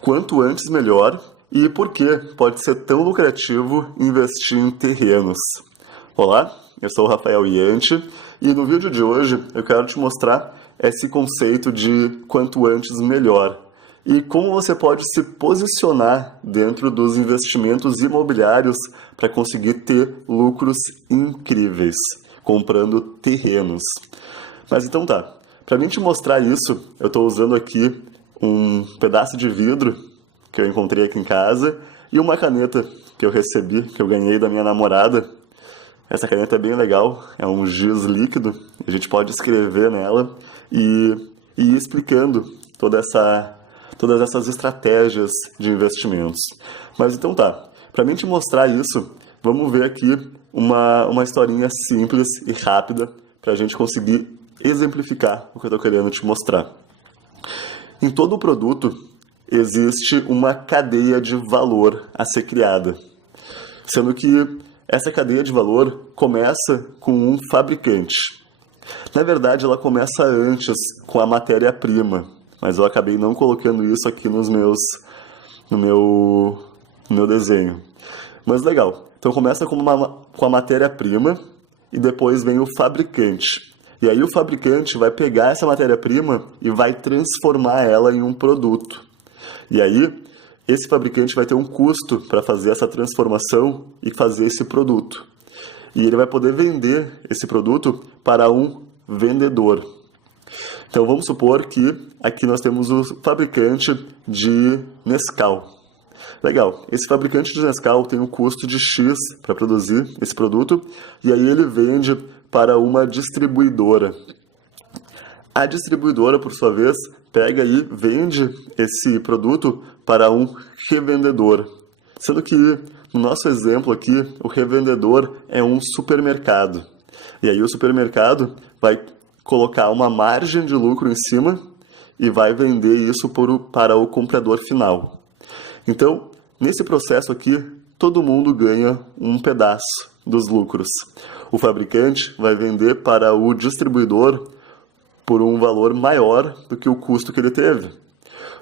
quanto antes melhor e por que pode ser tão lucrativo investir em terrenos. Olá, eu sou o Rafael Ianti e no vídeo de hoje eu quero te mostrar esse conceito de quanto antes melhor e como você pode se posicionar dentro dos investimentos imobiliários para conseguir ter lucros incríveis comprando terrenos. Mas então tá, para mim te mostrar isso, eu estou usando aqui um pedaço de vidro que eu encontrei aqui em casa e uma caneta que eu recebi, que eu ganhei da minha namorada. Essa caneta é bem legal, é um giz líquido, a gente pode escrever nela e ir explicando todas essas estratégias de investimentos. Mas então tá, para mim te mostrar isso, vamos ver aqui uma historinha simples e rápida para a gente conseguir exemplificar o que eu estou querendo te mostrar. Em todo produto existe uma cadeia de valor a ser criada, sendo que essa cadeia de valor começa com um fabricante. Na verdade, ela começa antes com a matéria-prima, mas eu acabei não colocando isso aqui no meu desenho. Mas legal, então começa com a matéria-prima e depois vem o fabricante. E aí o fabricante vai pegar essa matéria-prima e vai transformar ela em um produto. E aí esse fabricante vai ter um custo para fazer essa transformação e fazer esse produto. E ele vai poder vender esse produto para um vendedor. Então vamos supor que aqui nós temos o fabricante de Nescau. Legal, esse fabricante de Nescau tem um custo de X para produzir esse produto e aí ele vende para uma distribuidora. A distribuidora, por sua vez, pega e vende esse produto para um revendedor. Sendo que, no nosso exemplo aqui, o revendedor é um supermercado. E aí o supermercado vai colocar uma margem de lucro em cima e vai vender isso para o comprador final. Então, nesse processo aqui, todo mundo ganha um pedaço dos lucros. O fabricante vai vender para o distribuidor por um valor maior do que o custo que ele teve.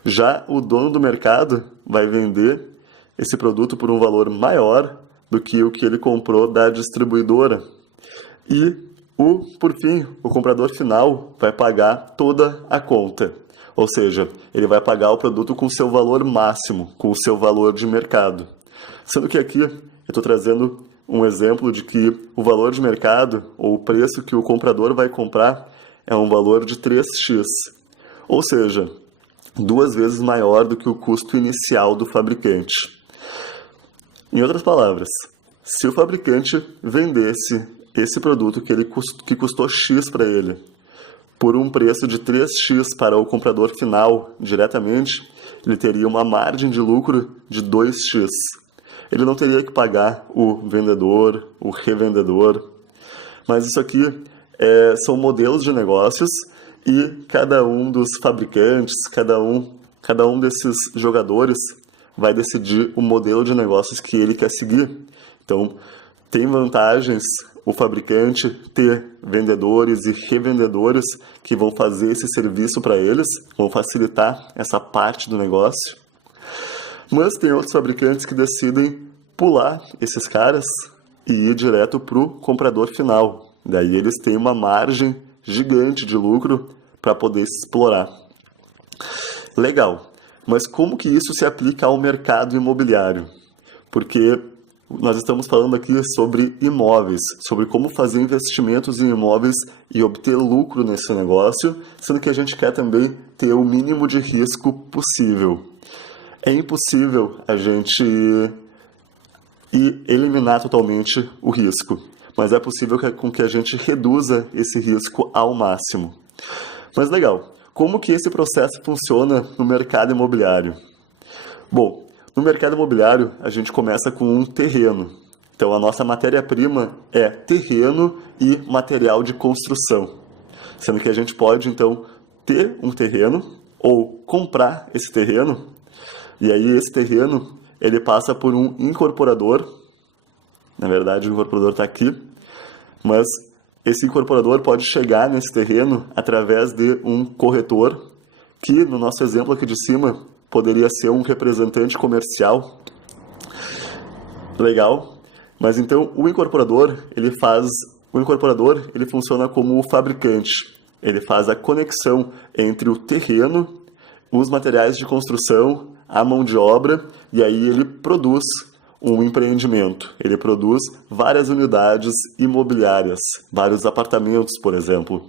Já o dono do mercado vai vender esse produto por um valor maior do que o que ele comprou da distribuidora. E, por fim, o comprador final vai pagar toda a conta. Ou seja, ele vai pagar o produto com o seu valor máximo, com o seu valor de mercado. Sendo que aqui eu estou trazendo um exemplo de que o valor de mercado, ou o preço que o comprador vai comprar, é um valor de 3x. Ou seja, 2 vezes maior do que o custo inicial do fabricante. Em outras palavras, se o fabricante vendesse esse produto que custou X para ele, por um preço de 3x para o comprador final diretamente, ele teria uma margem de lucro de 2x. Ele não teria que pagar o vendedor, o revendedor. Mas isso aqui são modelos de negócios e cada um dos fabricantes, cada um desses jogadores vai decidir o modelo de negócios que ele quer seguir. Então, tem vantagens o fabricante ter vendedores e revendedores que vão fazer esse serviço para eles, vão facilitar essa parte do negócio. Mas tem outros fabricantes que decidem pular esses caras e ir direto para o comprador final. Daí eles têm uma margem gigante de lucro para poder explorar. Legal, mas como que isso se aplica ao mercado imobiliário? Porque nós estamos falando aqui sobre imóveis, sobre como fazer investimentos em imóveis e obter lucro nesse negócio, sendo que a gente quer também ter o mínimo de risco possível. É impossível a gente eliminar totalmente o risco, mas é possível com que a gente reduza esse risco ao máximo. Mas legal, como que esse processo funciona no mercado imobiliário? Bom, no mercado imobiliário a gente começa com um terreno. Então a nossa matéria-prima é terreno e material de construção. Sendo que a gente pode então ter um terreno ou comprar esse terreno. E aí esse terreno ele passa por um incorporador. Na verdade o incorporador está aqui. Mas esse incorporador pode chegar nesse terreno através de um corretor, que no nosso exemplo aqui de cima poderia ser um representante comercial. Legal. Mas então o incorporador, ele funciona como o fabricante. Ele faz a conexão entre o terreno, os materiais de construção, a mão de obra, e aí ele produz um empreendimento. Ele produz várias unidades imobiliárias, vários apartamentos, por exemplo.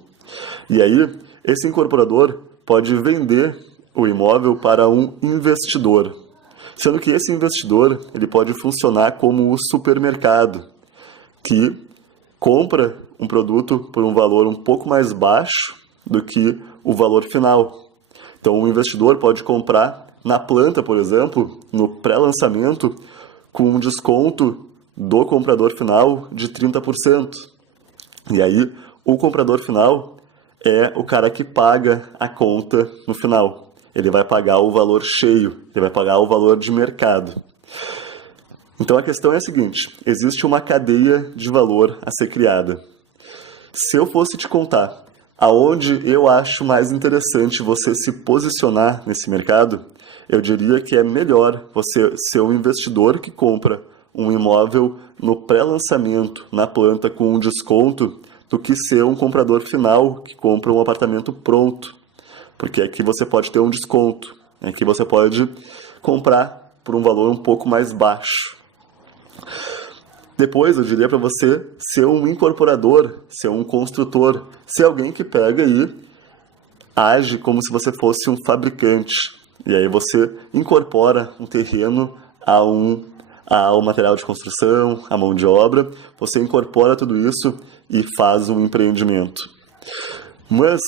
E aí, esse incorporador pode vender o imóvel para um investidor, sendo que esse investidor ele pode funcionar como o supermercado, que compra um produto por um valor um pouco mais baixo do que o valor final. Então, o investidor pode comprar na planta, por exemplo, no pré-lançamento, com um desconto do comprador final de 30%. E aí, o comprador final é o cara que paga a conta no final. Ele vai pagar o valor cheio, ele vai pagar o valor de mercado. Então, a questão é a seguinte: existe uma cadeia de valor a ser criada. Se eu fosse te contar aonde eu acho mais interessante você se posicionar nesse mercado, eu diria que é melhor você ser um investidor que compra um imóvel no pré-lançamento, na planta, com um desconto, do que ser um comprador final que compra um apartamento pronto. Porque aqui você pode ter um desconto, aqui você pode comprar por um valor um pouco mais baixo. Depois, eu diria para você ser um incorporador, ser um construtor, ser alguém que pega e age como se você fosse um fabricante. E aí você incorpora um terreno ao material de construção, à mão de obra, você incorpora tudo isso e faz um empreendimento. Mas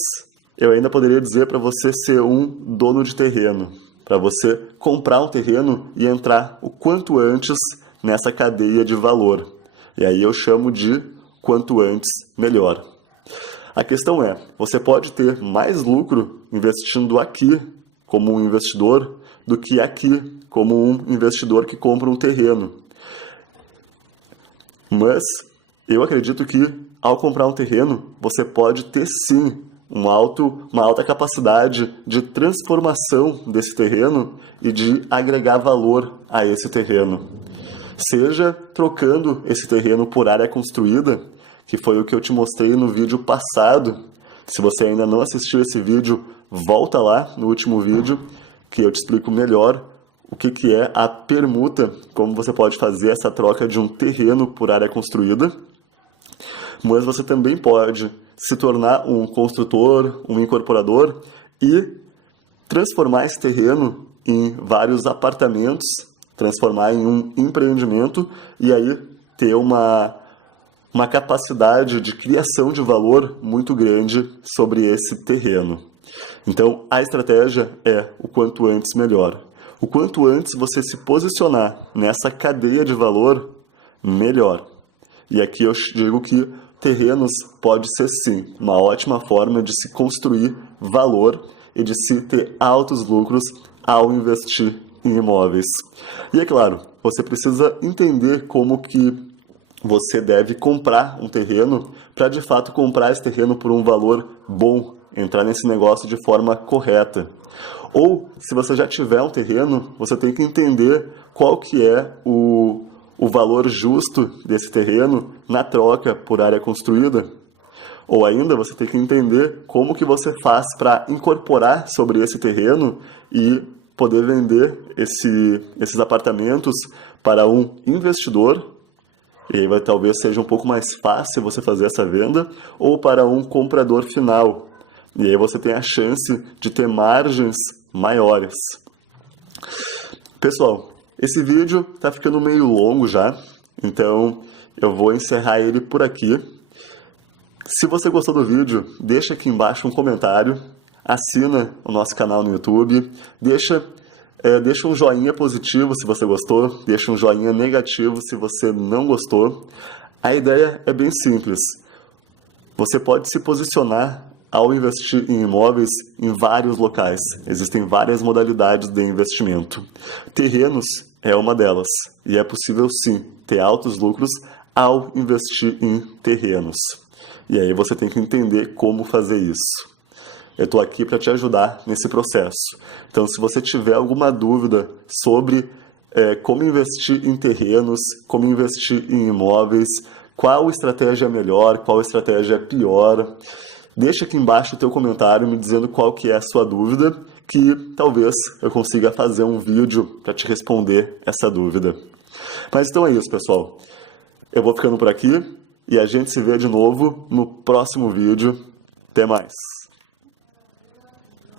eu ainda poderia dizer para você ser um dono de terreno, para você comprar um terreno e entrar o quanto antes nessa cadeia de valor. E aí eu chamo de quanto antes melhor. A questão é, você pode ter mais lucro investindo aqui como um investidor do que aqui como um investidor que compra um terreno. Mas eu acredito que ao comprar um terreno, você pode ter sim uma alta capacidade de transformação desse terreno e de agregar valor a esse terreno. Seja trocando esse terreno por área construída, que foi o que eu te mostrei no vídeo passado. Se você ainda não assistiu esse vídeo, volta lá no último vídeo, que eu te explico melhor o que é a permuta, como você pode fazer essa troca de um terreno por área construída. Mas você também pode se tornar um construtor, um incorporador e transformar esse terreno em vários apartamentos, transformar em um empreendimento e aí ter uma capacidade de criação de valor muito grande sobre esse terreno. Então, a estratégia é o quanto antes melhor. O quanto antes você se posicionar nessa cadeia de valor, melhor. E aqui eu digo que terrenos pode ser sim uma ótima forma de se construir valor e de se ter altos lucros ao investir em imóveis. E é claro, você precisa entender como que você deve comprar um terreno para de fato comprar esse terreno por um valor bom, entrar nesse negócio de forma correta. Ou, se você já tiver um terreno, você tem que entender qual que é o valor justo desse terreno na troca por área construída. Ou ainda, você tem que entender como que você faz para incorporar sobre esse terreno e poder vender esses apartamentos para um investidor. E aí talvez seja um pouco mais fácil você fazer essa venda, ou para um comprador final. E aí você tem a chance de ter margens maiores. Pessoal, esse vídeo está ficando meio longo já, então eu vou encerrar ele por aqui. Se você gostou do vídeo, deixa aqui embaixo um comentário, assina o nosso canal no YouTube, deixa um joinha positivo se você gostou, deixa um joinha negativo se você não gostou. A ideia é bem simples. Você pode se posicionar ao investir em imóveis em vários locais. Existem várias modalidades de investimento. Terrenos é uma delas. E é possível sim ter altos lucros ao investir em terrenos. E aí você tem que entender como fazer isso. Eu estou aqui para te ajudar nesse processo. Então, se você tiver alguma dúvida sobre como investir em terrenos, como investir em imóveis, qual estratégia é melhor, qual estratégia é pior, deixa aqui embaixo o teu comentário me dizendo qual que é a sua dúvida, que talvez eu consiga fazer um vídeo para te responder essa dúvida. Mas então é isso, pessoal. Eu vou ficando por aqui e a gente se vê de novo no próximo vídeo. Até mais!